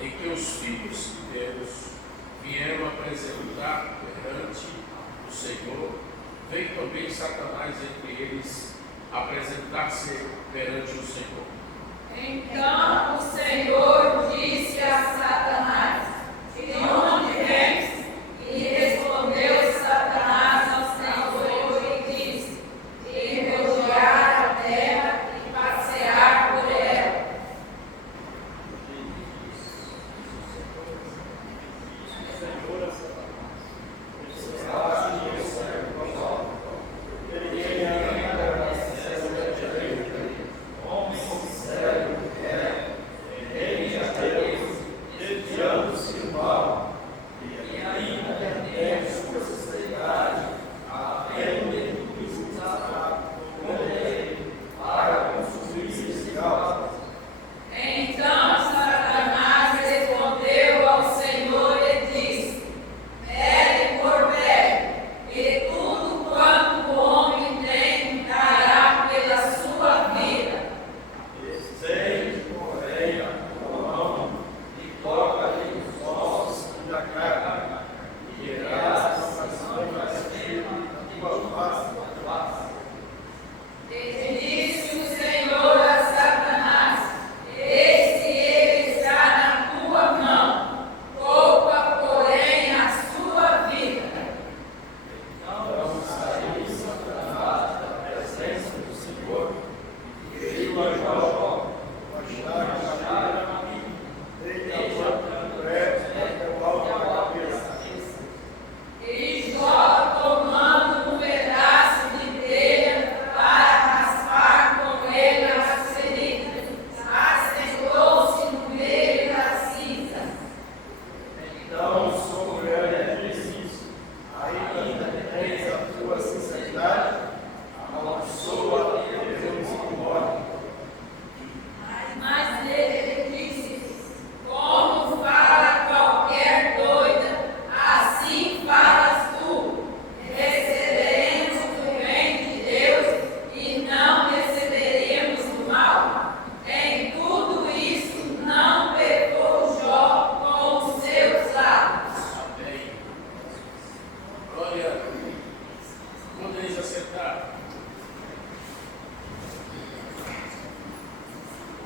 em que os filhos de Deus vieram apresentar perante o Senhor, veio também Satanás entre eles apresentar-se perante o Senhor. Então o Senhor disse a Satanás: de onde vens? E respondeu Satanás ao Senhor e disse: de rodear a terra e passear por ela.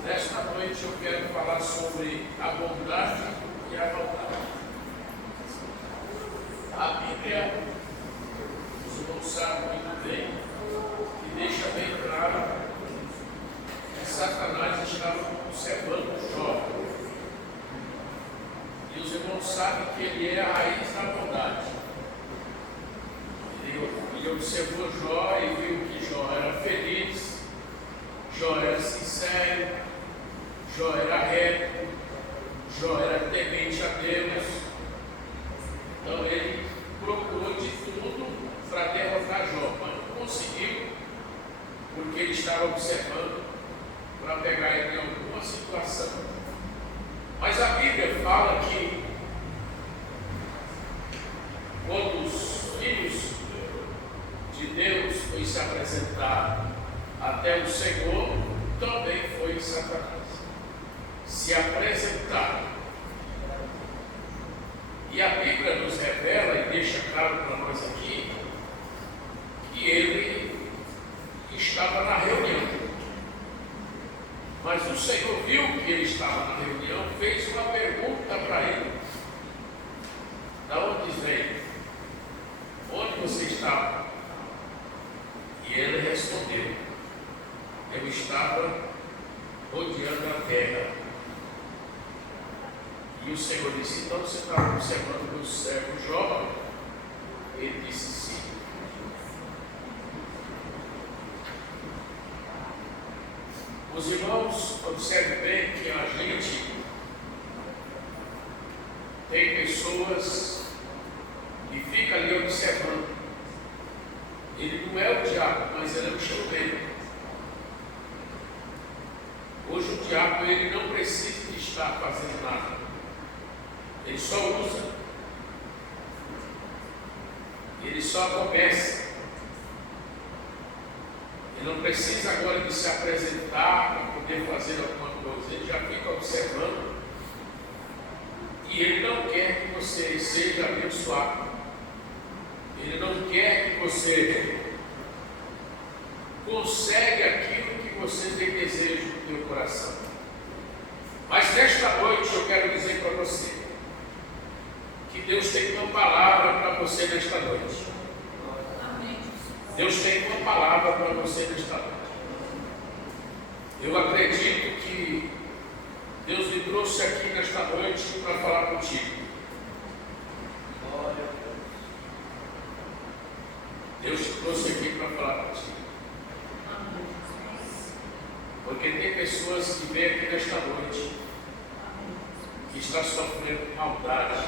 Nesta noite eu quero falar sobre a bondade e a maldade. A Bíblia, os irmãos sabem muito bem, e deixa bem claro que Satanás estava observando Jó. E os irmãos sabem que ele é a raiz da bondade. Ele observou Jó e viu que Jó era feliz, Jó era sincero, Jó era reto, Jó era temente a Deus. Então ele procurou de tudo para derrotar Jó, mas não conseguiu, porque ele estava observando para pegar ele em alguma situação. Mas a Bíblia fala que quando os filhos de Deus foi se apresentar até o Senhor, também foi Satanás se apresentar. E a Bíblia nos revela e deixa claro para nós aqui que ele estava na reunião. Mas o Senhor viu que ele estava na reunião, fez uma pergunta para ele: da onde vem? Onde você estava? E ele respondeu: eu estava rodeando a terra. E o Senhor disse: então você estava observando o meu servo Jó? Ele disse: sim. Os irmãos, observem bem que a gente tem pessoas que ficam ali observando. Ele não é o diabo, mas ele é o chuveiro. Hoje o diabo ele não precisa de estar fazendo nada. Ele só usa. Ele só começa. Ele não precisa agora de se apresentar para poder fazer alguma coisa. Ele já fica observando E Ele não quer que você seja abençoado. Ele não quer que você consiga aquilo que você tem desejo no teu coração. Mas nesta noite eu quero dizer para você que Deus tem uma palavra para você nesta noite. Deus tem uma palavra para você nesta noite. Eu acredito que Deus me trouxe aqui nesta noite para falar contigo. Deus te trouxe aqui para falar contigo. Porque tem pessoas que vêm aqui nesta noite que estão sofrendo maldade.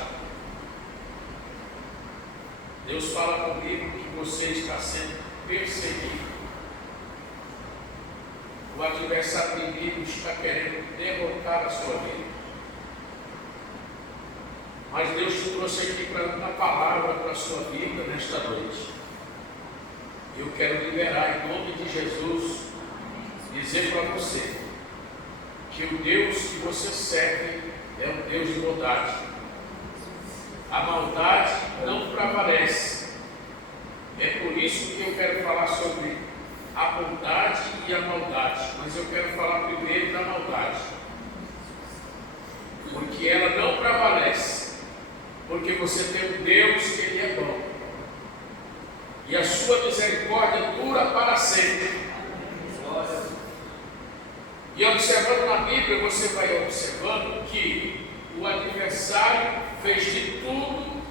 Deus fala comigo que você está sendo perseguido. O adversário inimigo está querendo derrotar a sua vida. Mas Deus te trouxe aqui para dar uma palavra para a sua vida nesta noite. Eu quero liberar em nome de Jesus, dizer para você que o Deus que você serve é um Deus de bondade. A maldade não prevalece. É por isso que eu quero falar sobre a bondade e a maldade. Mas eu quero falar primeiro da maldade. Porque ela não prevalece. Porque você tem um Deus que Ele é bom. E a sua misericórdia dura para sempre. E observando na Bíblia, você vai observando que o adversário fez de tudo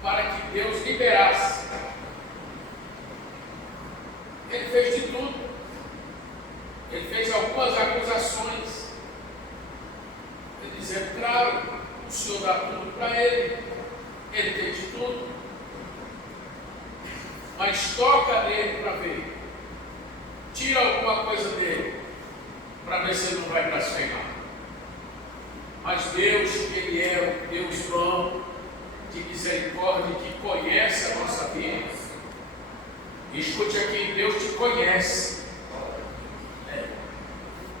para que Deus liberasse. Ele fez de tudo. Ele fez algumas acusações. Ele dizendo, claro, o Senhor dá tudo para ele. Ele tem de tudo. Mas toca nele para ver. Tira alguma coisa dele, para ver se ele não vai blasfemar. Mas Deus, que Ele é um Deus bom, de misericórdia, que conhece a nossa vida. Escute aqui, Deus te conhece.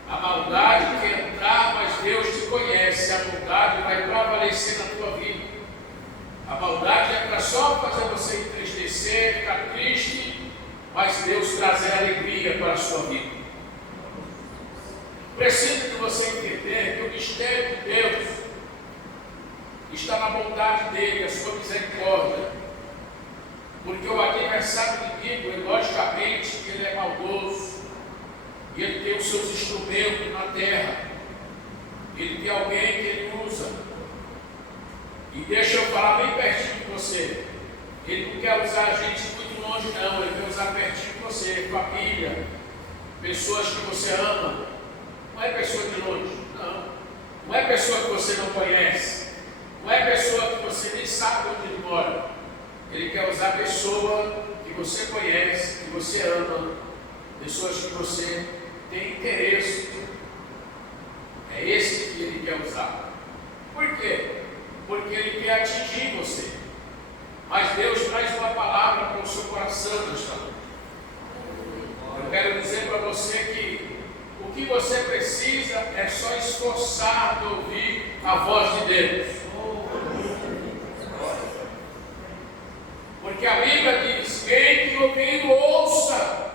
A maldade quer entrar, mas Deus te conhece. A maldade vai prevalecer na tua vida. A maldade é para só fazer você entristecer, ficar triste, mas Deus trazer alegria para a sua vida. Precisa de você entender que o mistério de Deus está na bondade dele, a sua misericórdia. Porque o adversário inimigo, logicamente, ele é maldoso. E ele tem os seus instrumentos na terra. Ele tem alguém que ele usa. E deixa eu falar bem pertinho de você. Ele não quer usar a gente muito longe, não. Ele quer usar pertinho de você, família, pessoas que você ama. Não é pessoa de longe, não. Não é pessoa que você não conhece. Não é pessoa que você nem sabe onde ele mora. Ele quer usar a pessoa que você conhece, que você ama, pessoas que você tem interesse. É esse que ele quer usar. Por quê? Porque ele quer atingir você. Mas Deus traz uma palavra para o seu coração nesta noite. Eu quero dizer para você que o que você precisa é só esforçar de ouvir a voz de Deus. Porque a Bíblia diz: quem que ouvindo ouça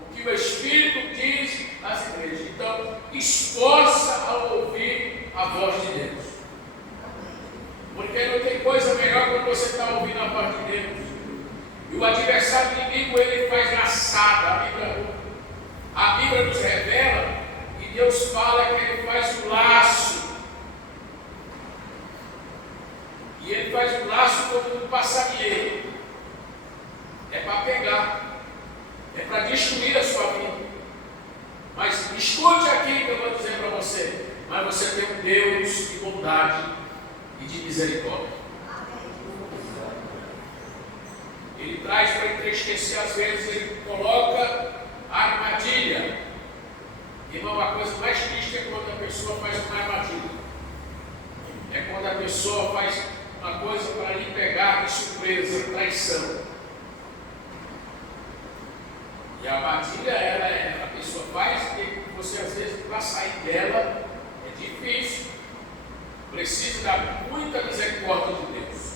o que o Espírito diz às igrejas. Então, esforça ao ouvir a voz de Deus. Porque não tem coisa melhor quando você está ouvindo a voz de Deus. E o adversário inimigo, ele faz laçada. A Bíblia nos revela e Deus fala que ele faz um laço. E ele faz um laço como um passarinheiro. É para pegar. É para destruir a sua vida. Mas escute aqui que eu vou dizer para você. Mas você tem um Deus de bondade e de misericórdia. Ele traz para entristecer, às vezes ele coloca a armadilha. Irmão, a coisa mais triste é quando a pessoa faz uma armadilha. É quando a pessoa faz uma coisa para lhe pegar de surpresa, traição. E a armadilha, a pessoa faz, e você às vezes para sair dela é difícil. preciso da muita misericórdia de Deus.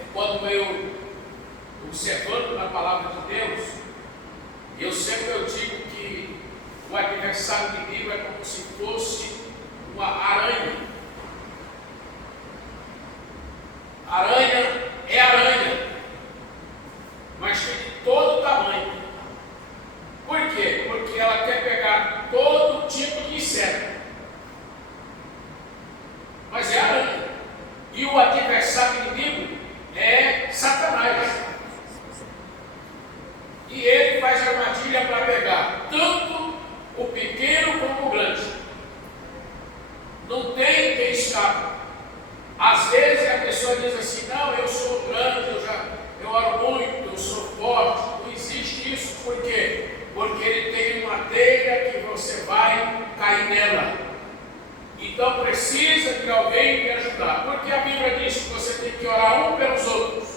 É quando eu, observando na palavra de Deus, eu sempre digo que o adversário inimigo é como se fosse uma aranha. Aranha é aranha, mas tem de todo tamanho. Por quê? Porque ela quer pegar todo tipo de inseto. Mas é aranha. E o adversário inimigo é Satanás. E ele faz armadilha para pegar tanto o pequeno como o grande. Não tem quem escape. Às vezes a pessoa diz assim: não, eu sou grande, eu oro muito, eu sou forte. Não existe isso. Por quê? Porque ele tem uma telha que você vai cair nela. Então precisa de alguém me ajudar. Porque a Bíblia diz que você tem que orar um pelos outros.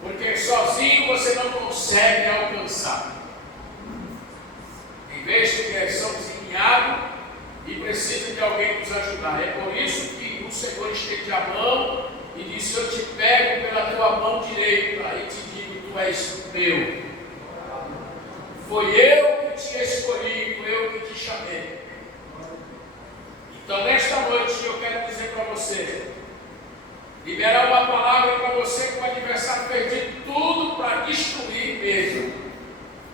Porque sozinho você não consegue alcançar. Em vez de que somos enviados e precisa de alguém nos ajudar. É por isso que o Senhor estende a mão e disse: eu te pego pela tua mão direita e te digo: tu és meu. Foi eu que te escolhi, foi eu que te chamei. Então nesta noite eu quero dizer para você, liberar uma palavra para você que o adversário fez de tudo para destruir mesmo.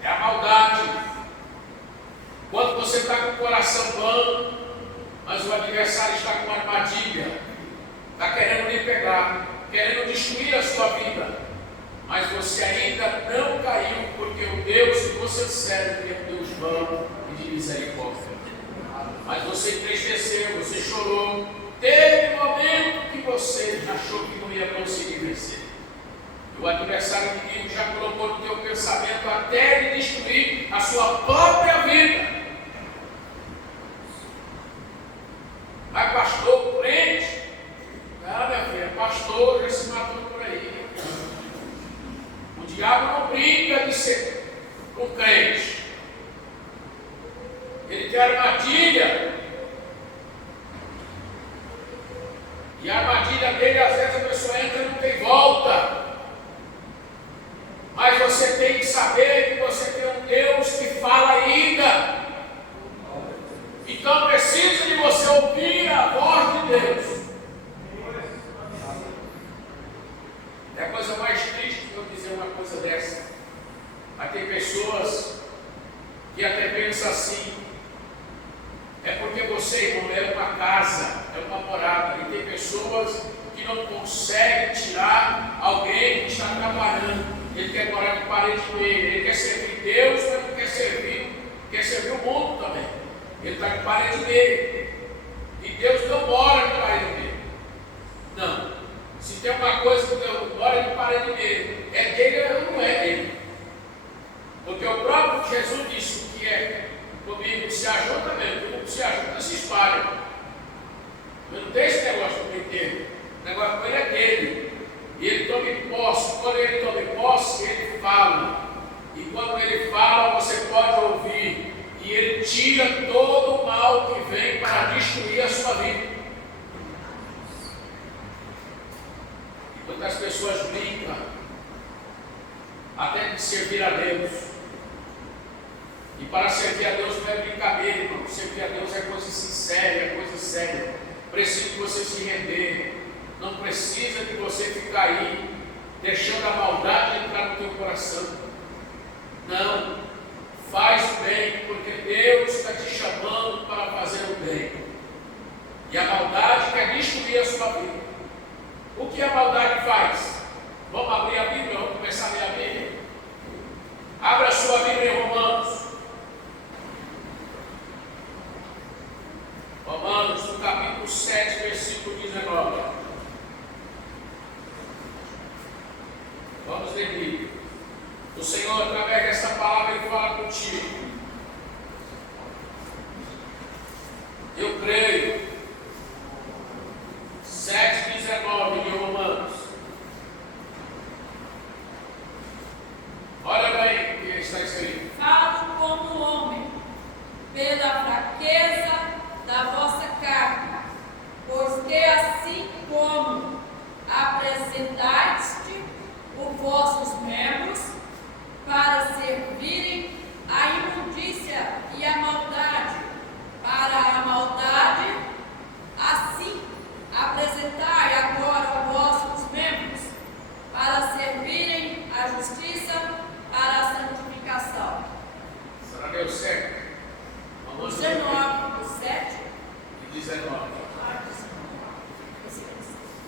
É a maldade. Quando você está com o coração bom, mas o adversário está com uma armadilha, está querendo lhe pegar, querendo destruir a sua vida, mas você ainda não caiu, porque o Deus que você serve é um Deus bom e de misericórdia. Mas você entristeceu, você chorou. Teve momento que você achou que não ia conseguir vencer. O adversário inimigo já colocou no teu pensamento até ele destruir a sua própria vida. Mas pastor, crente? Não, minha filha, pastor já se matou por aí. O diabo não brinca de ser um crente. Ele tem armadilha. E a armadilha dele, às vezes a pessoa entra e não tem volta. Mas você tem que saber que você tem um Deus que fala ainda. Então precisa de você ouvir a voz de Deus. É a coisa mais triste que eu dizer uma coisa dessa. Mas tem pessoas que até pensam assim: é porque você, irmão, é uma casa, é uma morada. E tem pessoas que não conseguem tirar alguém que está trabalhando. Ele quer morar de parede com ele. Ele quer servir Deus, mas não quer servir o mundo também. Ele está de parede dele. E Deus não mora de parede dele. Não. Se tem uma coisa que Deus mora de parede dele, é dele ou não é dele. Porque o próprio Jesus disse que é comigo, se ajunta mesmo, se ajunta, se espalha. Eu não tenho esse negócio com ele. O negócio com ele é dele. E ele toma posse. Quando ele toma posse, ele fala. E quando ele fala, você pode ouvir. E ele tira todo o mal que vem para destruir a sua vida. E quantas pessoas brincam até de servir a Deus. E para servir a Deus não é brincadeira, irmão. Servir a Deus é coisa sincera, é coisa séria. Precisa que você se render. Não precisa que você fique aí, deixando a maldade entrar no teu coração. Não. Faz o bem, porque Deus está te chamando para fazer o bem. E a maldade quer destruir a sua vida. O que a maldade faz? Vamos abrir a Bíblia, vamos começar a ler a Bíblia. Abra a sua Bíblia em Romanos. Romanos, no capítulo 7, versículo 19. Vamos ler Bíblia. O Senhor, através dessa palavra, Ele fala contigo. Eu creio. 7,19 de Romanos. Olha bem o que está escrito. Falo como homem, pela fraqueza da vossa carne,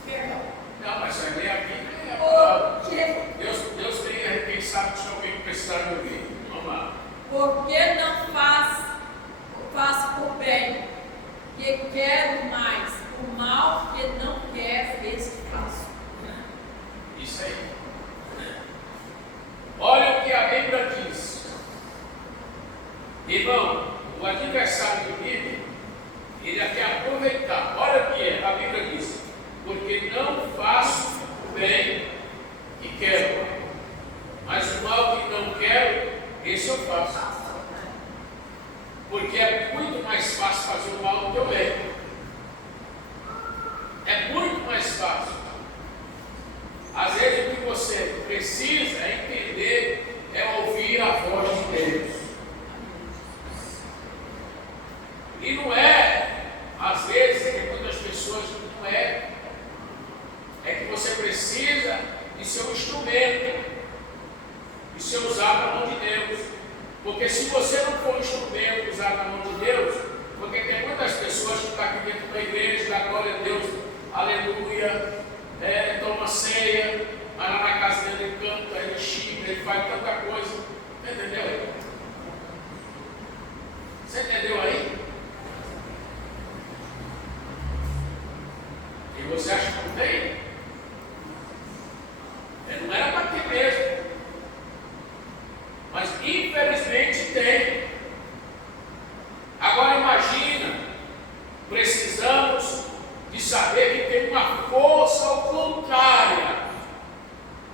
Perdão. Não, mas vai ler aqui, né? Porque, Deus tem, quem sabe se alguém precisar de ouvir. Vamos lá. porque não faço o bem, que quero mais, o mal que não quero, esse faço. Isso aí. Olha o que a Bíblia diz. Irmão, o adversário do líder, ele quer aproveitar. Olha o que a Bíblia diz. Porque não faço o bem que quero, mas o mal que não quero, esse eu faço. Porque é muito mais fácil fazer o mal do que o bem. É muito mais fácil. Às vezes o que você precisa é entender, é ouvir a voz de Deus. E não é, às vezes, tem muitas pessoas que não é. É que você precisa de ser um instrumento, de ser usado na mão de Deus. Porque se você não for um instrumento usado na mão de Deus, porque tem muitas pessoas que estão aqui dentro da igreja, da glória a Deus, aleluia, toma ceia, vai lá na casa dele, ele canta, ele xinga, ele faz tanta coisa. Entendeu? Você entendeu aí? E você acha que não tem? Não era para ter mesmo. Mas infelizmente tem. Agora imagina, precisamos de saber que tem uma força ao contrária.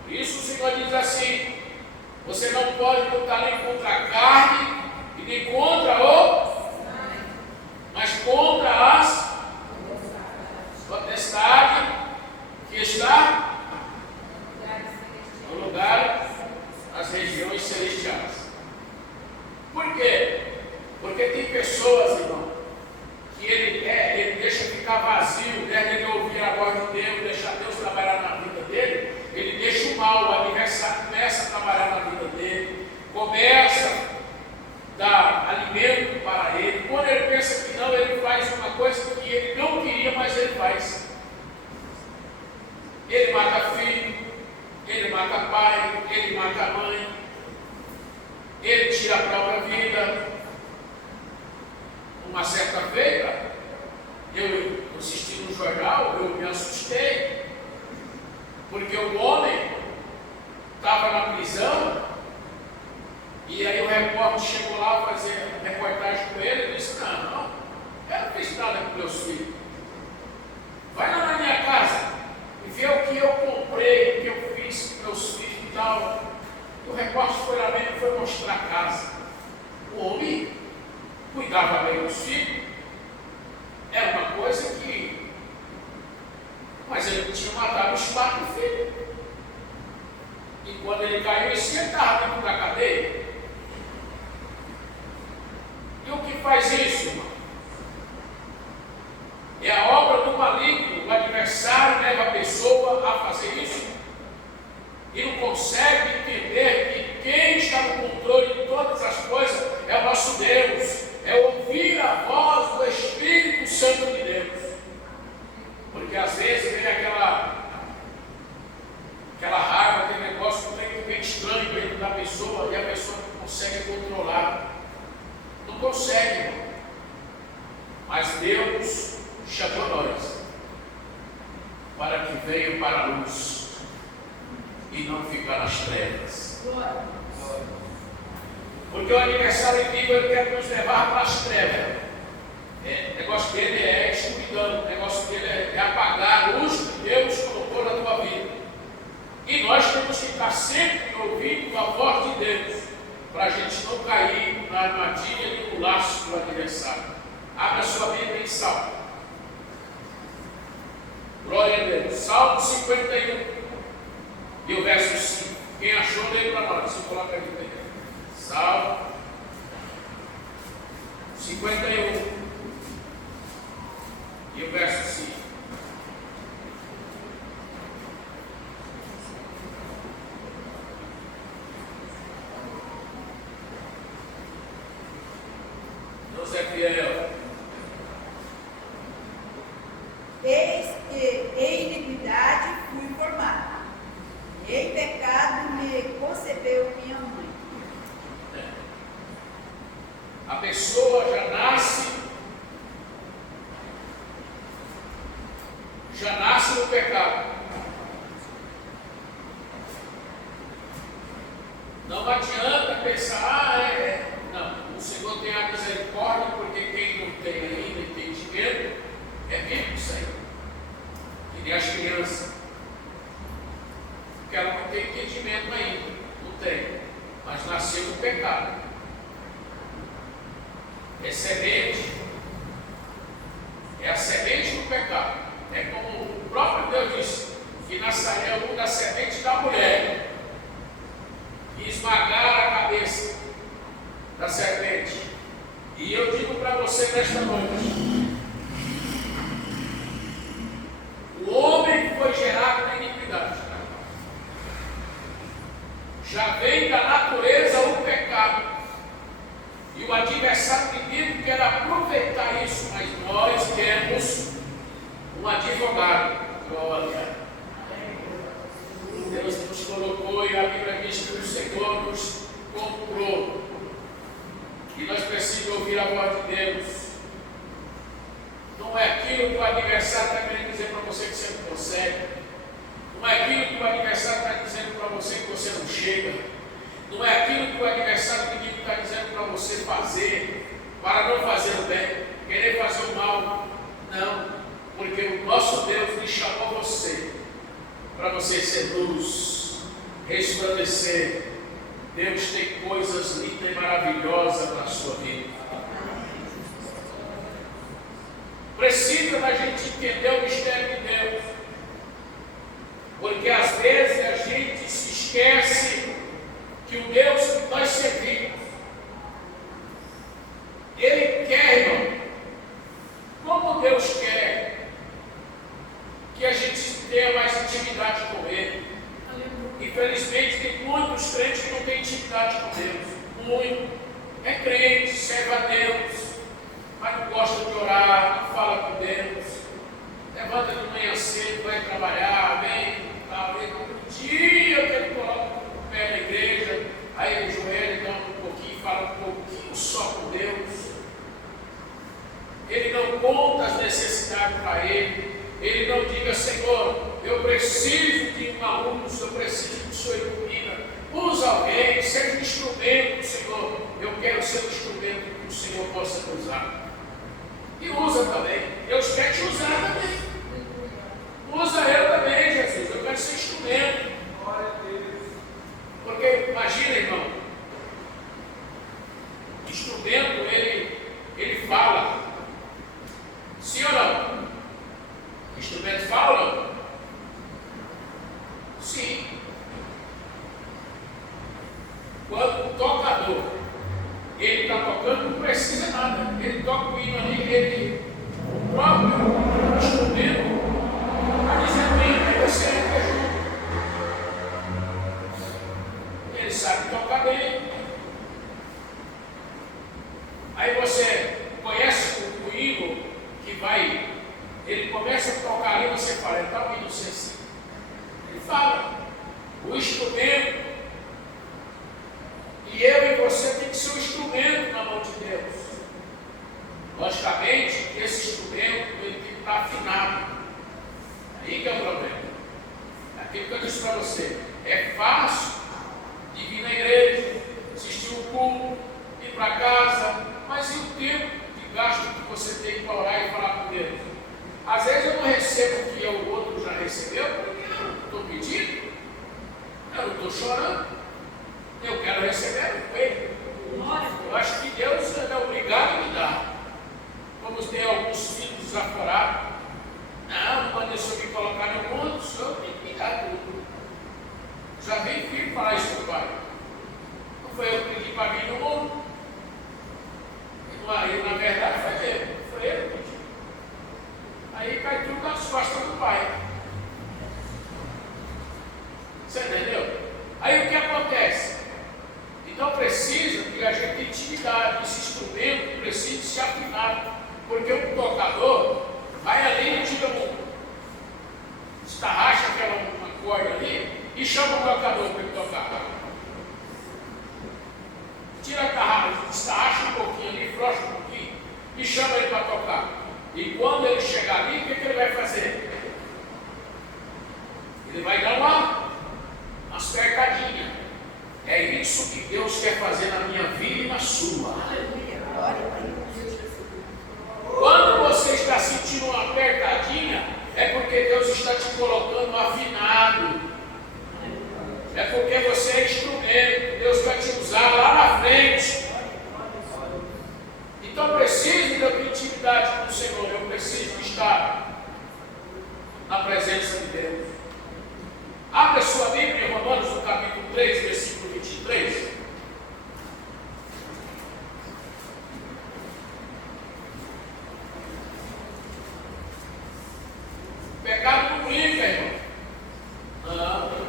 Por isso o Senhor diz assim: você não pode lutar nem contra a carne e nem contra o, mas contra as potestades que está no lugar, nas regiões celestiais. Por quê? Porque tem pessoas, irmão, que ele deixa ficar vazio, né? Ele ouvir a voz de Deus, deixar Deus trabalhar na vida dele, ele deixa o mal, o adversário começa a trabalhar na vida dele, começa a dar alimento para ele. Quando ele pensa que não, ele faz uma coisa que ele não queria, mas ele faz. Ele mata filho, ele mata pai, ele mata mãe, ele tira a própria vida. Uma certa feita, eu assisti no jornal, eu me assustei, porque o homem estava na prisão, e aí o repórter chegou lá fazer reportagem com ele e disse: não, eu não fiz nada com meus filhos. Vai lá na minha casa e vê o que eu comprei, o que eu fiz com meus filhos e tal. E o repórter foi lá mesmo e foi mostrar a casa. O homem cuidava bem dos filhos. Era uma coisa que... Mas ele tinha matado os 4 filhos. E quando ele caiu, ele estava dentro da cadeia. E o que faz isso, irmão? É a obra do maligno. O adversário leva a pessoa a fazer isso e não consegue entender que quem está no controle de todas as coisas é o nosso Deus. É ouvir a voz do Espírito Santo de Deus. Porque às vezes vem aquela raiva, aquele negócio que vem estranho dentro da pessoa e a pessoa não consegue controlar. Não consegue, irmão. Mas Deus chamou nós para que venham para a luz e não ficar nas trevas. Porque o adversário inimigo, ele quer nos levar para as trevas. O negócio dele é escuridão, o negócio dele é apagar a luz que Deus colocou na tua vida. E nós temos que estar sempre ouvindo a voz de Deus, para a gente não cair na armadilha e no laço do adversário. Abra a sua Bíblia em Salmo. Glória a Deus. Salmo 51 e o verso 5. Quem achou, lê para nós. Você coloca aqui dentro. Salmo 51 e o verso 5. Deus é fiel. Eis que em iniquidade fui formado, em pecado me concebeu minha mãe. A pessoa já nasce no pecado. Não adianta pensar, não, o Senhor tem a misericórdia, porque quem não tem ainda entendimento, é bíblico isso aí. Que nem as crianças. Porque ela não tem entendimento ainda, não tem, mas nasceu no pecado. É semente, é a semente do pecado. É como o próprio Deus disse, que nasceria um da semente da mulher, e esmagar a cabeça da serpente. E eu digo para você nesta noite, o homem que foi gerado na iniquidade já vem da natureza o pecado. E o adversário inimigo quer aproveitar isso, mas nós temos um advogado. Glória. Deus nos colocou e a Bíblia diz que o Senhor nos comprou. E nós precisamos ouvir a voz de Deus. Não é aquilo que o adversário está querendo dizer para você que você não consegue. Não é aquilo que o adversário está dizendo para você que você não chega. Não é aquilo que o adversário inimigo está dizendo para você fazer, para não fazer o bem, querer fazer o mal. Não, porque o nosso Deus lhe chamou você, para você ser luz, resplandecer. Deus tem coisas lindas e maravilhosas para a sua vida. Precisa da gente entender o mistério de Deus, porque às vezes a gente se esquece que o Deus que nós servimos, Ele quer, irmão, como Deus quer que a gente tenha mais intimidade com Ele. Infelizmente tem muitos crentes que não têm intimidade com Deus, muito. É crente, serve a Deus, mas não gosta de orar, não fala com Deus, levanta de manhã cedo, vai trabalhar, vem no dia que ele coloca o pé na igreja, aí ele joelha, dá um pouquinho, fala um pouquinho só com Deus. Ele não conta as necessidades para ele. Ele não diga, Senhor, eu preciso de uma luz, eu preciso que o Senhor ilumina. Usa alguém, seja um instrumento, Senhor. Eu quero ser um instrumento que o Senhor possa usar. E usa também. Deus quer te usar também. Usa eu também, Jesus. Eu quero ser instrumento. Porque imagina, irmão, instrumento, ele fala. Sim ou não? Instrumento fala ou não? Sim. Quando o tocador, ele está tocando, não precisa nada. Ele toca o hino ali, o próprio instrumento está dizendo bem que você é junto. Ele sabe tocar bem. Aí você conhece o hino que vai, ele começa a tocar ali, você fala, está ouvindo você assim. Ele fala, o instrumento, e eu e você tem que ser um instrumento na mão de Deus. Logicamente, esse instrumento ele tem que estar afinado. Aí que é o problema. Aquilo que eu disse para você, é fácil de vir na igreja, assistir um culto, ir para casa, mas e o tempo de gasto que você tem para orar e falar com Deus? Às vezes eu não recebo o que o outro já recebeu, porque eu não estou pedindo, eu não estou chorando, eu quero receber o peito. Eu acho que Deus é obrigado a me dar. Como tem alguns filhos desaforados, não mandei o Senhor me colocar no mundo, o Senhor tem que me dar tudo. Já vem filho falar isso para o pai. Não foi eu que pedi para vir no mundo. E na verdade foi ele que pediu. Aí cai tudo nas costas do pai. Você entendeu? Aí o que acontece? Então precisa que a gente tenha intimidade, esse instrumento precisa se afinar, porque o tocador vai ali e tira um E chama o tocador para ele tocar. Tira a carrada, destarracha um pouquinho ali, frouxa um pouquinho e chama ele para tocar. E quando ele chegar ali, o que ele vai fazer? Ele vai dar umas percadinhas. É isso que Deus quer fazer na minha vida e na sua. Quando você está sentindo uma apertadinha, é porque Deus está te colocando afinado. É porque você é instrumento. Deus vai te usar lá na frente. Então preciso da minha intimidade com o Senhor. Eu preciso estar na presença de Deus. Abra a sua Bíblia em Romanos, no capítulo 3, versículo 23. Pecado não brinca, irmão. Não.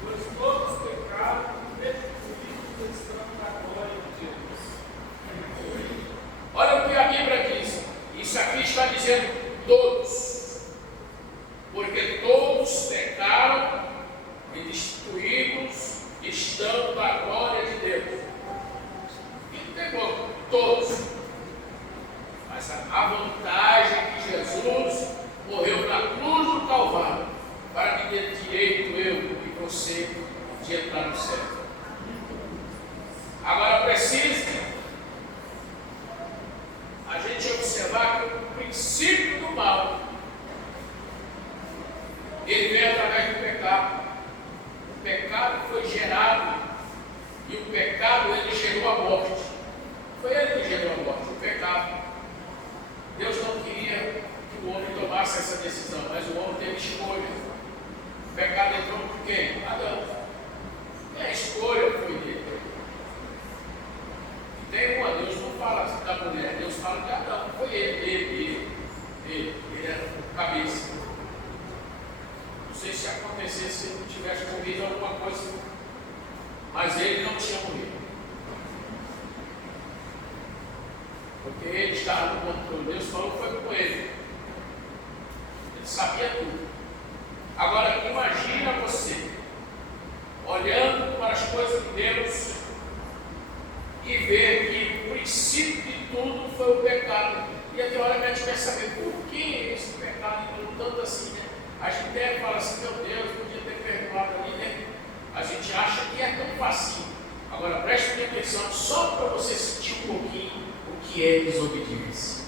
Pois todos pecaram e destituídos estão da glória de Deus. Olha o que a Bíblia diz. Isso aqui está dizendo todos. Porque todos pecaram e destituídos estão da glória de Deus. E pegou todos. Mas a vantagem é que Jesus morreu na cruz do Calvário para me ter direito, eu e você, de entrar no céu. Agora precisa a gente observar que o princípio do mal ele vem através do pecado. O pecado foi gerado e o pecado ele gerou a morte. Foi ele que gerou a morte, o pecado. Deus não queria que o homem tomasse essa decisão, mas o homem teve escolha. O pecado entrou por quem? Adão. E a escolha foi dele. Tem uma, Deus não fala da mulher, Deus fala de Adão. Foi ele era o cabeça. Não sei se acontecesse se ele não tivesse morrido alguma coisa, mas ele não tinha morrido. Porque ele estava no controle. Deus falou que foi com ele. Ele sabia tudo. Agora imagina você olhando para as coisas de Deus e ver que o princípio de tudo foi o pecado. E até hora a gente vai saber por que esse pecado entrou tanto assim, né? A gente até fala assim, meu Deus, podia ter perdoado ali, né? A gente acha que é tão fácil. Agora preste atenção, só para você sentir um pouquinho o que é desobediência.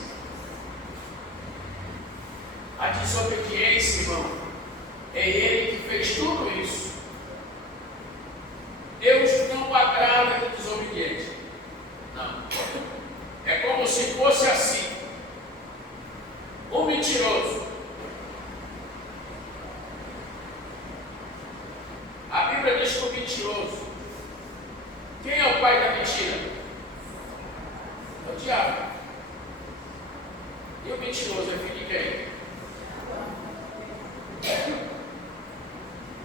A desobediência, irmão, é Ele que fez tudo isso. Deus não agrada do desobediente. Não. É como se fosse assim. Um mentiroso. A Bíblia diz que o mentiroso. Quem é o pai da mentira? É o diabo. E o mentiroso é filho de quem?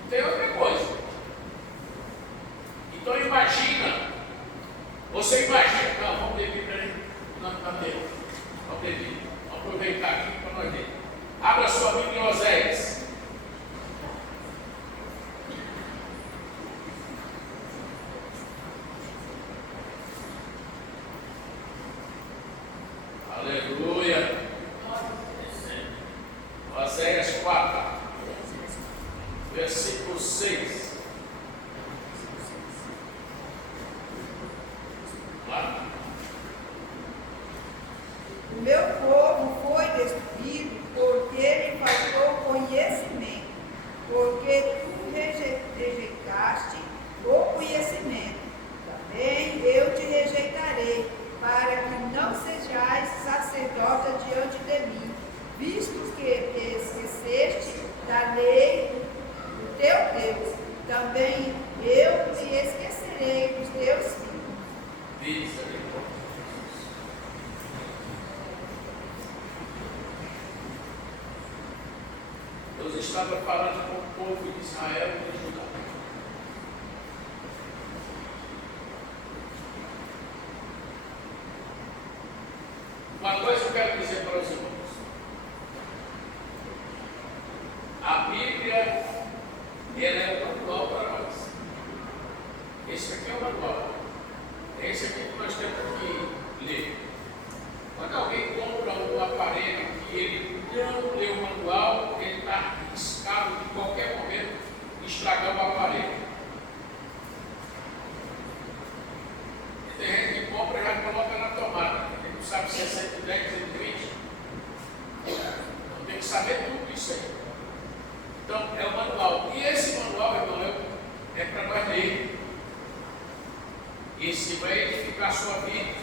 Tem outra coisa. Então imagina. Você imagina. Não, vamos ler Bíblia aí. Não, vamos ler. Vamos ler Bíblia. Vamos aproveitar aqui para nós ler. Abra sua Bíblia em Oséias. Aleluia. Oséias 4, versículo 6. Lá. O meu povo foi destruído porque lhe faltou conhecimento, porque tu rejeitaste o conhecimento. Também eu te rejeitarei, para que não sejais sacerdota diante de mim, visto que esqueceste da lei do teu Deus. Também eu te esquecerei dos teus filhos. Deus estava falando com o povo de Israel e de Judá. Uma coisa eu quero dizer para os irmãos. A riscado de qualquer momento estragar o aparelho. E tem gente que compra e já coloca na tomada. Ele não sabe se é 110, 120. Então tem que saber tudo isso aí. Então é o manual. E esse manual, irmão, é para nós ler. Esse vai edificar a sua vida.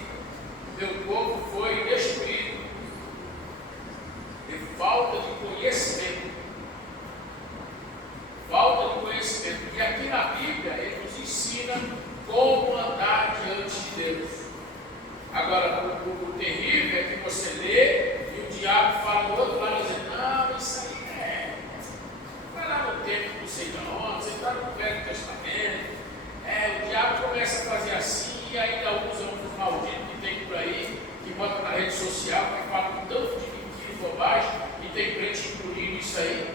Meu povo foi destruído de falta de conhecimento. Falta de conhecimento. E aqui na Bíblia ele nos ensina como andar diante de Deus. Agora, o terrível é que você lê e o diabo fala do outro lado dizendo, não, isso aí vai lá no tempo do sei de onde, você está no Velho Testamento. O diabo começa a fazer assim e ainda usa uns malditos que tem por aí, que bota na rede social, que fala com tanto de mentira e bobagem, e tem crente engolindo isso aí.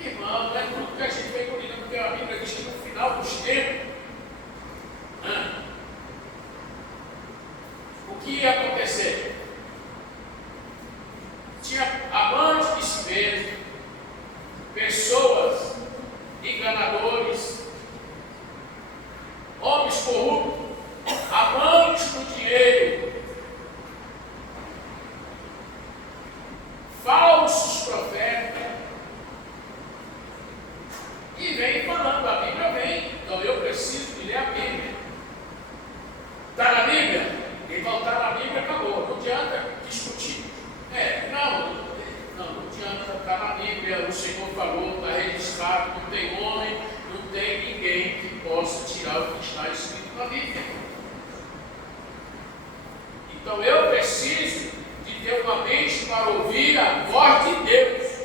Irmão, não é tudo que a gente vai engolindo, porque a Bíblia diz que no final dos tempos, o que ia acontecer? Tinha amantes de si mesmo, pessoas enganadores, homens corruptos, amantes do dinheiro, falsos profetas, e vem falando, a Bíblia vem, então eu preciso de ler a Bíblia. Está na Bíblia? Então está na Bíblia, acabou, não adianta discutir. Não adianta, está na Bíblia, o Senhor falou, está registrado, não tem homem, não tem ninguém que possa tirar o que está escrito na Bíblia. Então eu preciso de ter uma mente para ouvir a voz de Deus.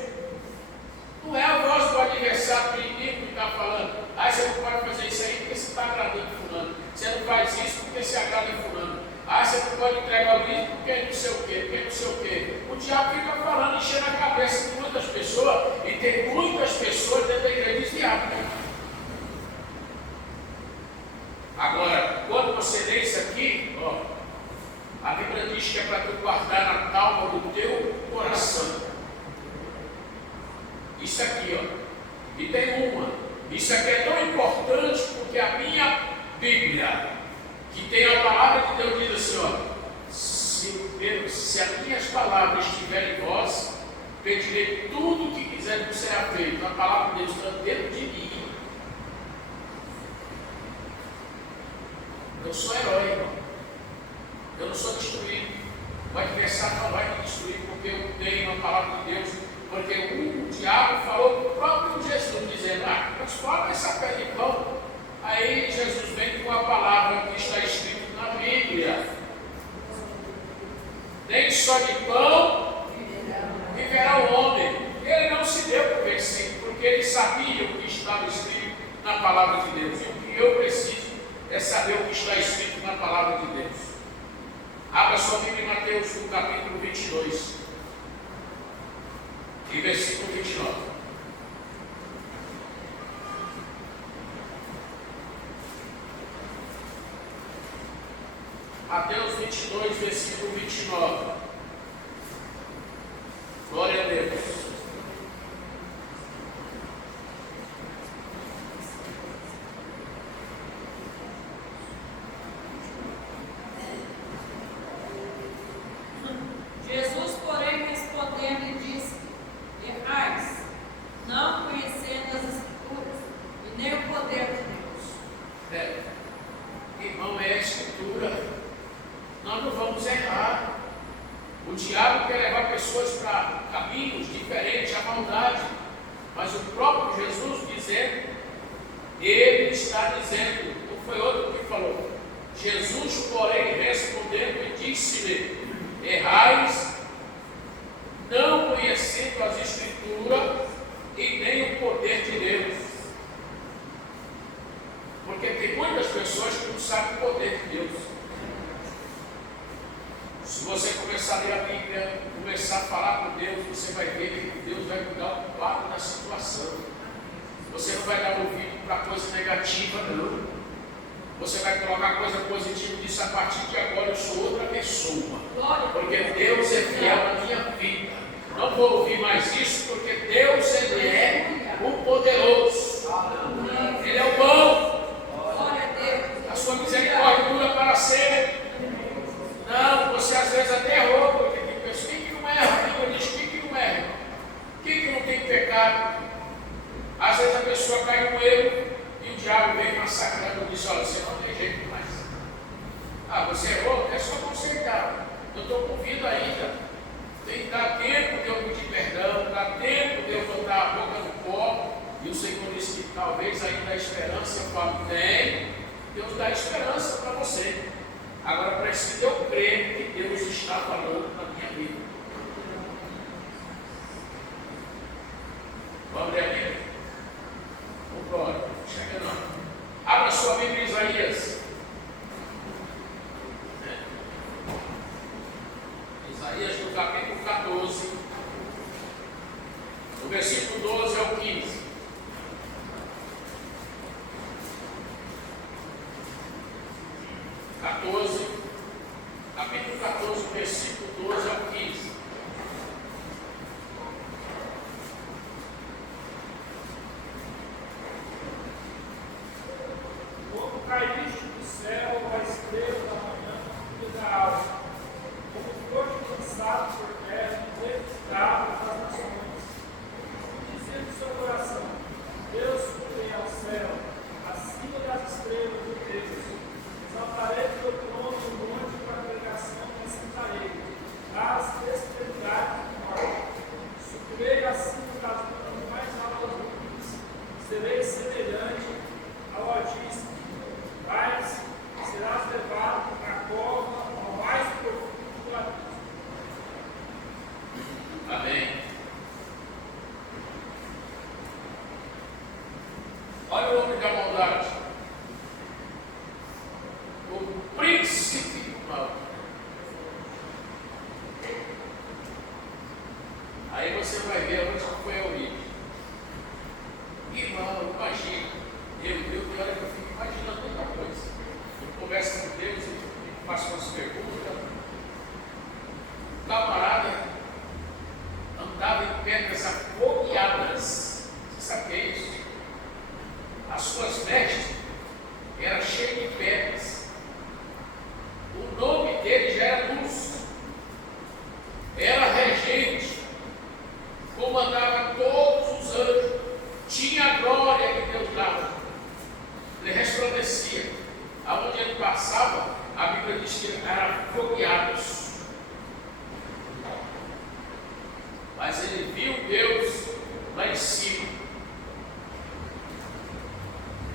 Não é a voz do adversário, do inimigo que está falando. Você não pode fazer isso aí porque você está agradando fulano. Você não faz isso porque você agrada fulano. Você não pode entregar o livro porque não sei o quê, porque não sei o quê. O diabo fica falando, enchendo a cabeça de muitas pessoas, e tem muitas pessoas dentro da igreja desviadas. Agora, quando você lê isso aqui, a Bíblia diz que é para tu guardar na calma do teu coração. Isso aqui, e tem uma. Isso aqui é tão importante porque a minha Bíblia, que tem a palavra de Deus, diz assim, se as minhas palavras estiverem em vós, pedirei tudo o que quiser que será feito. A palavra de Deus está dentro de mim. Eu sou herói, irmão. Eu não sou destruído. O adversário não vai me destruir porque eu tenho a palavra de Deus. Porque o diabo falou para o próprio Jesus, dizendo, transforma essa pedra em pão. Aí Jesus vem com a palavra que está escrito na Bíblia. Nem só de pão viverá o homem. Ele não se deu convencido, porque ele sabia o que estava escrito na palavra de Deus. E o que eu preciso é saber o que está escrito na palavra de Deus. Abra sua Bíblia em Mateus, no capítulo 22, e versículo 29. Mateus 22, versículo 29. Glória a Deus. Jesus, porém, respondendo, disse: errais, não conhecendo as Escrituras e nem o poder de Deus. Irmão, é a Escritura. Nós não vamos errar. O diabo quer levar pessoas para caminhos diferentes, à maldade. Mas o próprio Jesus dizendo, ele está dizendo, não foi outro que falou. Jesus, porém, respondendo, disse-lhe: errais, não conhecendo as Escrituras e nem o poder de Deus. Porque tem muitas pessoas que não sabem o poder de Deus. Se você começar a ler a Bíblia, começar a falar com Deus, você vai ver que Deus vai mudar o quadro da situação. Você não vai dar ouvido para coisa negativa, não. Você vai colocar coisa positiva e diz: a partir de agora eu sou outra pessoa. Porque Deus é fiel na minha vida. Não vou ouvir mais isso, porque Deus, Ele é o Vamos ler a Bíblia? Vamos embora. Chega não. Abra sua Bíblia em Isaías. Isaías no capítulo 14, do versículo 12 ao 15. Capítulo 14, versículo 12 ao 15. Como caíste do céu, a estrela da manhã, filho da alva, como foste lançado por terra, registrado das nações. Dizia no seu coração: Deus subirei ao céu, acima das estrelas de Deus. Exaltarei teu trono no monte para pregação, me sentarei às extremidades do norte. Subirei acima das nuvens mais altas nuvens, serei semelhante ao Altíssimo. Mas serás levado na cova ao mais profundo do abismo. Amém. Olha o homem da maldade. O príncipe do mal. Aí você vai ver onde foi a origem. Irmão, imagina. Eu fico imaginando muita coisa. Eu converso com Deus, eu faço umas perguntas. O camarada andava em pedras afogueadas. Você sabe o que é isso? As suas vestes eram cheias de pedras. O nome dele já era luz. Era regente. Comandava todos os anjos. Tinha a glória que Deus dava. Ele resplandecia. Aonde ele passava, a Bíblia diz que eram afogueados. Mas ele viu Deus lá em cima.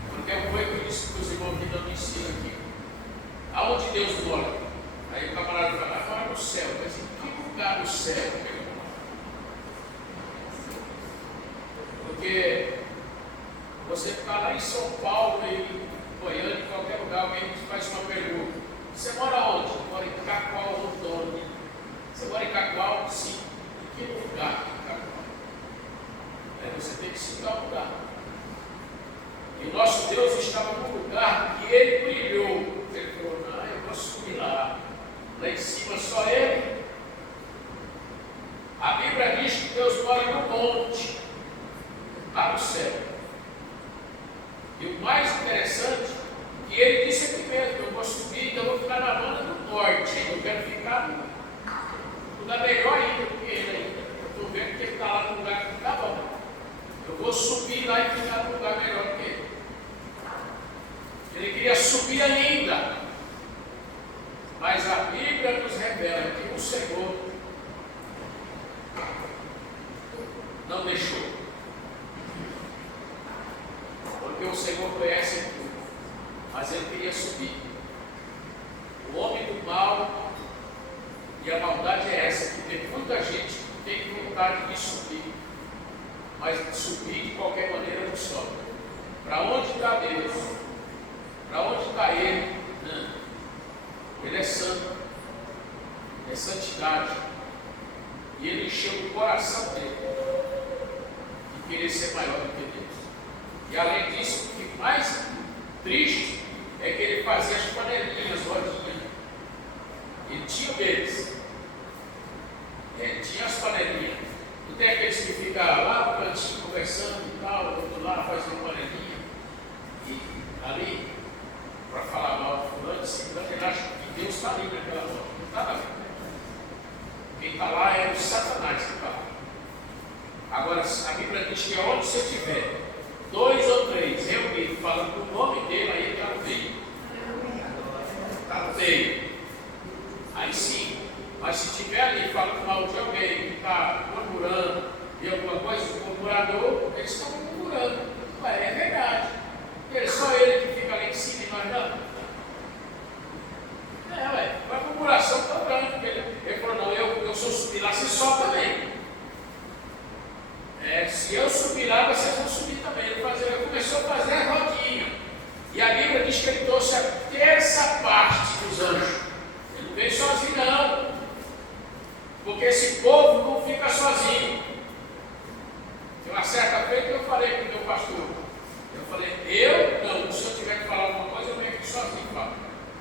Porque foi o que eu disse para os irmãos que não me ensinam aqui. Aonde Deus mora? Aí o camarada fala, fora no céu. Mas em que lugar no céu? Porque você está lá em São Paulo, em Goiânia, em qualquer lugar, alguém te faz uma pergunta. Você mora onde? Eu moro em Cacoal, Rondônia. Você mora em Cacoal? Sim. Em que lugar em Cacoal? Você tem que citar o lugar. E o nosso Deus estava no lugar que ele brilhou. Ele falou, não, eu vou subir lá. Lá em cima só ele. A Bíblia diz que Deus mora no monte, lá no céu. E o mais interessante, que ele disse aqui mesmo, eu vou subir, então eu vou ficar na banda do norte. Eu quero ficar no lugar melhor ainda do que ele ainda. Eu estou vendo que ele está lá no lugar que está bom. Eu vou subir lá e ficar no lugar melhor do que ele. Ele queria subir ainda. Mas a Bíblia nos revela que o Senhor não deixou. Porque o Senhor conhece tudo. Mas ele queria subir. O homem do mal, e a maldade é essa, que tem muita gente que tem vontade de subir. Mas subir de qualquer maneira não sobe. Para onde está Deus? Para onde está Ele? Não. Ele é santo. É santidade. E Ele encheu o coração dele de querer ser maior do que Deus. E além disso, o que mais triste é que ele fazia as panelinhas rodinhas. Ele tinha deles. Tinha as panelinhas. Não tem aqueles que ficam lá no cantinho conversando e tal, o outro lá faz uma panelinha. E ali, para falar mal do fulano, ele acha que Deus está ali naquela hora. Não está lá. Quem está lá é o Satanás que está lá. Agora, a Bíblia diz que onde você estiver, 2 ou 3 reunidos, falando o nome dele, aí ele está no meio. Está no meio. Aí sim. Mas se estiver ali falando mal de alguém que está murmurando de alguma coisa, o murmurador, eles estão murmurando. É verdade. Só ele que fica ali em cima e nós não. A murmuração está grande. Ele falou, não, eu sou subir lá, você sobe também. Se eu subir lá, vocês vão subir também. Ele começou a fazer a rodinha. E a Bíblia diz que ele trouxe a terça parte dos anjos. Ele não veio sozinho, não. Porque esse povo não fica sozinho. Tem uma certa feita que eu falei para o meu pastor. Eu falei, não, se eu tiver que falar alguma coisa, eu venho aqui sozinho, fala.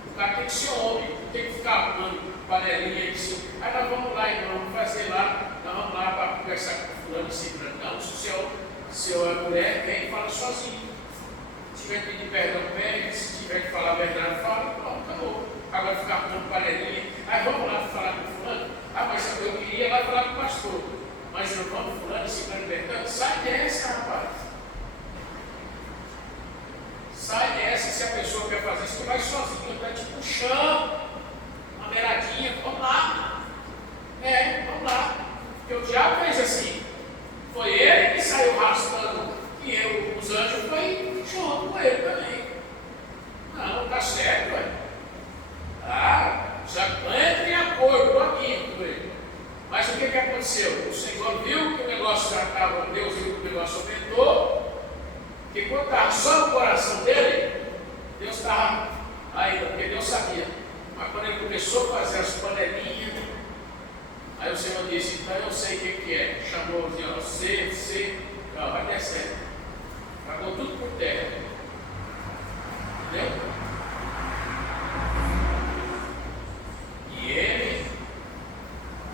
O cara tem que ser homem, não tem que ficar arrumando panelinha aí. Aí nós vamos lá, então, vamos fazer lá, nós vamos lá para conversar com o fulano e ciclano. Não, se o senhor é mulher, vem e fala sozinho. Se tiver que pedir perdão, pede. Se tiver que falar a verdade, fala. Pronto, acabou. Agora ficar arrumando panelinha. Aí vamos lá falar com o fulano. Mas eu queria lá falar com o pastor. Mas não vamos fulano e ciclano perguntando. Sai dessa, rapaz. Sai dessa. Se a pessoa quer fazer isso, tu vai sozinho. Está te puxando. Uma beiradinha. Vamos lá. Vamos lá. Porque o diabo fez assim. Foi ele que saiu arrastando. E os anjos foi junto com ele também. Não, está certo, velho. Já entra em acordo com ele. Mas o que aconteceu? O Senhor viu que o negócio já estava, Deus viu que o negócio aumentou, que quando estava só no coração dele, Deus estava ainda, porque Deus sabia. Mas quando ele começou a fazer as panelinhas, aí o Senhor disse, então eu sei o que é. Chamou, você, não, vai dar certo. Pagou tudo por terra. Entendeu? E ele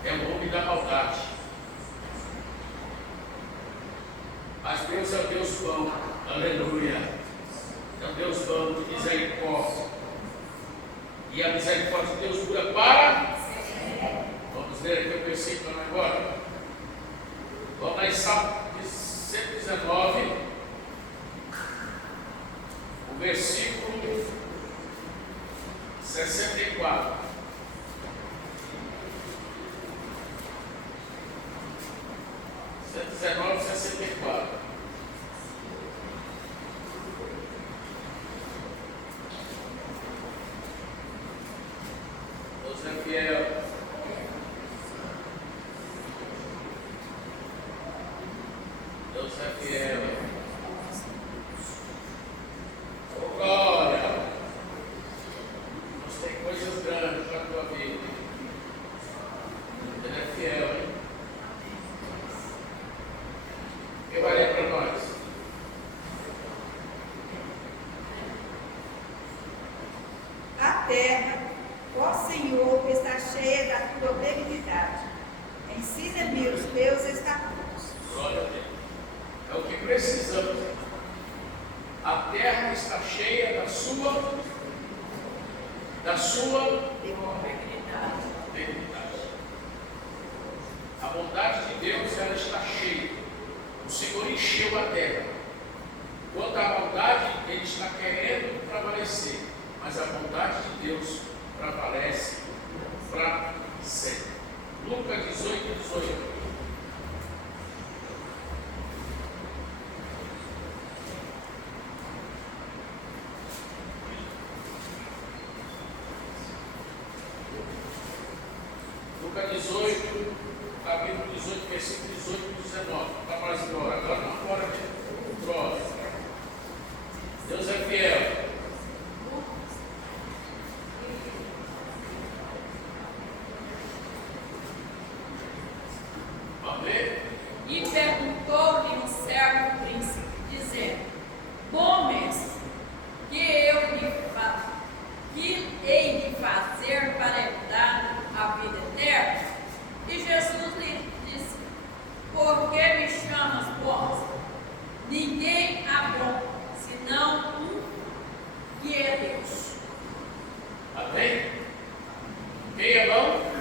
é o homem da maldade. Mas Deus é o Deus bom. Aleluia. É o Deus bom de misericórdia. E a misericórdia de Deus dura para. Vamos ler aqui o versículo agora. Vamos lá em Salmo 119. O versículo 64. Deus é fiel. Deus é fiel. Oh, glória. Deus tem coisas grandes para a tua vida. Ele é fiel, hein? O que vai ler para nós? A terra, ó Senhor, está cheia da tua benignidade. Ensina-me os teus estatutos. Glória a Deus. É o que precisamos. A terra está cheia da sua benignidade. A bondade de Deus, ela está cheia. O Senhor encheu a terra. Quanto à maldade, ele está querendo prevalecer. Mas a bondade de Deus prevalece para sempre. Lucas 18:18. Lucas 18, capítulo 18, versículo 18 e 19. Está mais agora. Agora não, agora mesmo. Próximo. Deus é fiel. Vamos ver? E perguntou-lhe um certo príncipe, dizendo: Bom mestre, que hei de fazer para herdar a vida eterna? E Jesus lhe disse: Por que me chamas bom? Ninguém há bom, senão um, que é Deus. Amém? Quem é bom?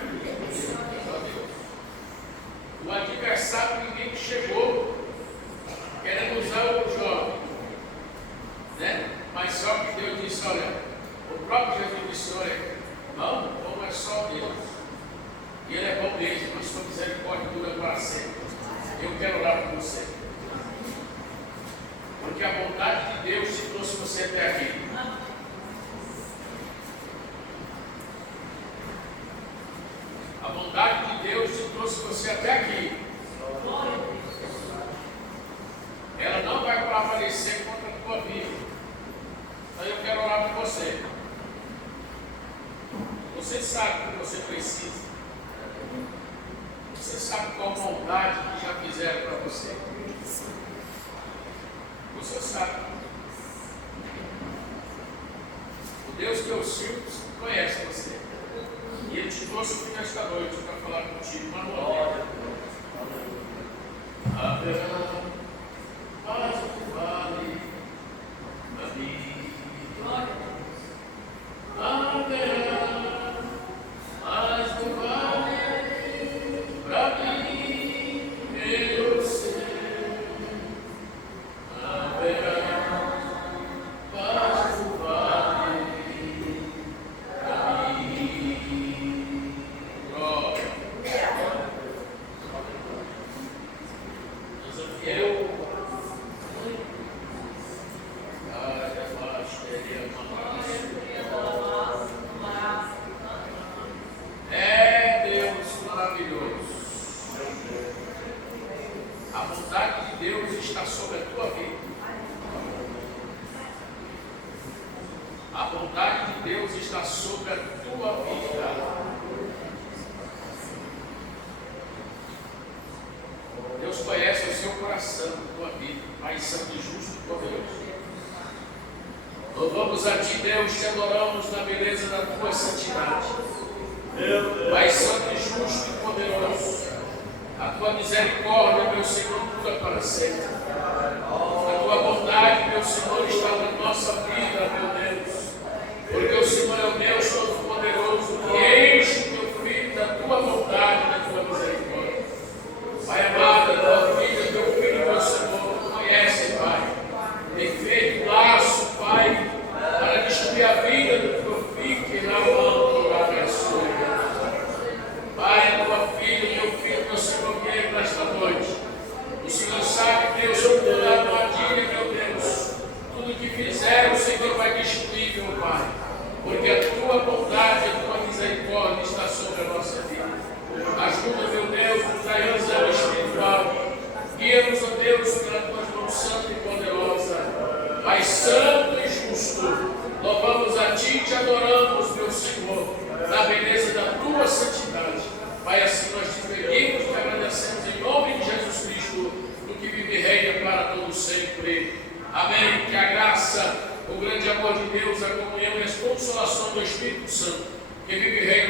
O adversário ninguém chegou querendo usar o jovem, né? Mas só que Deus disse, olha, o próprio Jesus disse, olha, não, bom é só Deus. E Ele é bom mesmo, mas sua misericórdia dura para sempre. Eu quero orar por você. Porque a bondade de Deus te trouxe você até aqui. A bondade de Deus te trouxe você até aqui. sabe qual maldade que já fizeram para você. Você sabe. O Deus que eu sirvo conhece você. E Ele te trouxe aqui nesta noite para falar contigo. Manuel. Haverá paz no vale da vida. Haverá paz no vale para mim, eu sei. Haverá paz no vale para mim. Glória. Eu é Deus maravilhoso. A vontade de Deus está sobre a tua vida. A vontade de Deus está sobre a tua vida. Deus conhece o seu coração, a tua vida, Pai Santo e Justo e Poderoso. Louvamos a Ti, Deus, te adoramos na beleza da Tua santidade. Pai Santo e Justo e Poderoso, a Tua misericórdia, meu Senhor, dura para sempre. A Tua bondade, meu Senhor, está na nossa vida, meu Deus. Porque o Senhor é o Deus Todo-Poderoso que enche o Teu Filho da Tua bondade e da Tua misericórdia. Pai amado, a Tua filha, Teu Filho, meu Senhor, conhece, Pai. Tem feito laço, Pai, para destruir a vida do Teu Filho que na mão do abençoe. Pai, a Tua filha, Teu Filho, meu Senhor, veio nesta noite. O Senhor sabe, Deus, toda a armadilha, meu Deus. Tudo que fizer, o Senhor vai destruir, meu Pai. Porque a Tua bondade, a Tua misericórdia está sobre a nossa vida. Ajuda, meu Deus, nos dar visão espiritual. Guia-nos, ó Deus, pela Tua mão santa e poderosa. Pai Santo e Justo, louvamos a Ti e Te adoramos, meu Senhor, na beleza da Tua santidade. Pai, assim nós Te pedimos e agradecemos em nome de Jesus Cristo, do que vive e reina para todo sempre. Amém. Que a graça, o grande amor de Deus, a comunhão e as consolações do Espírito Santo, que vive e reina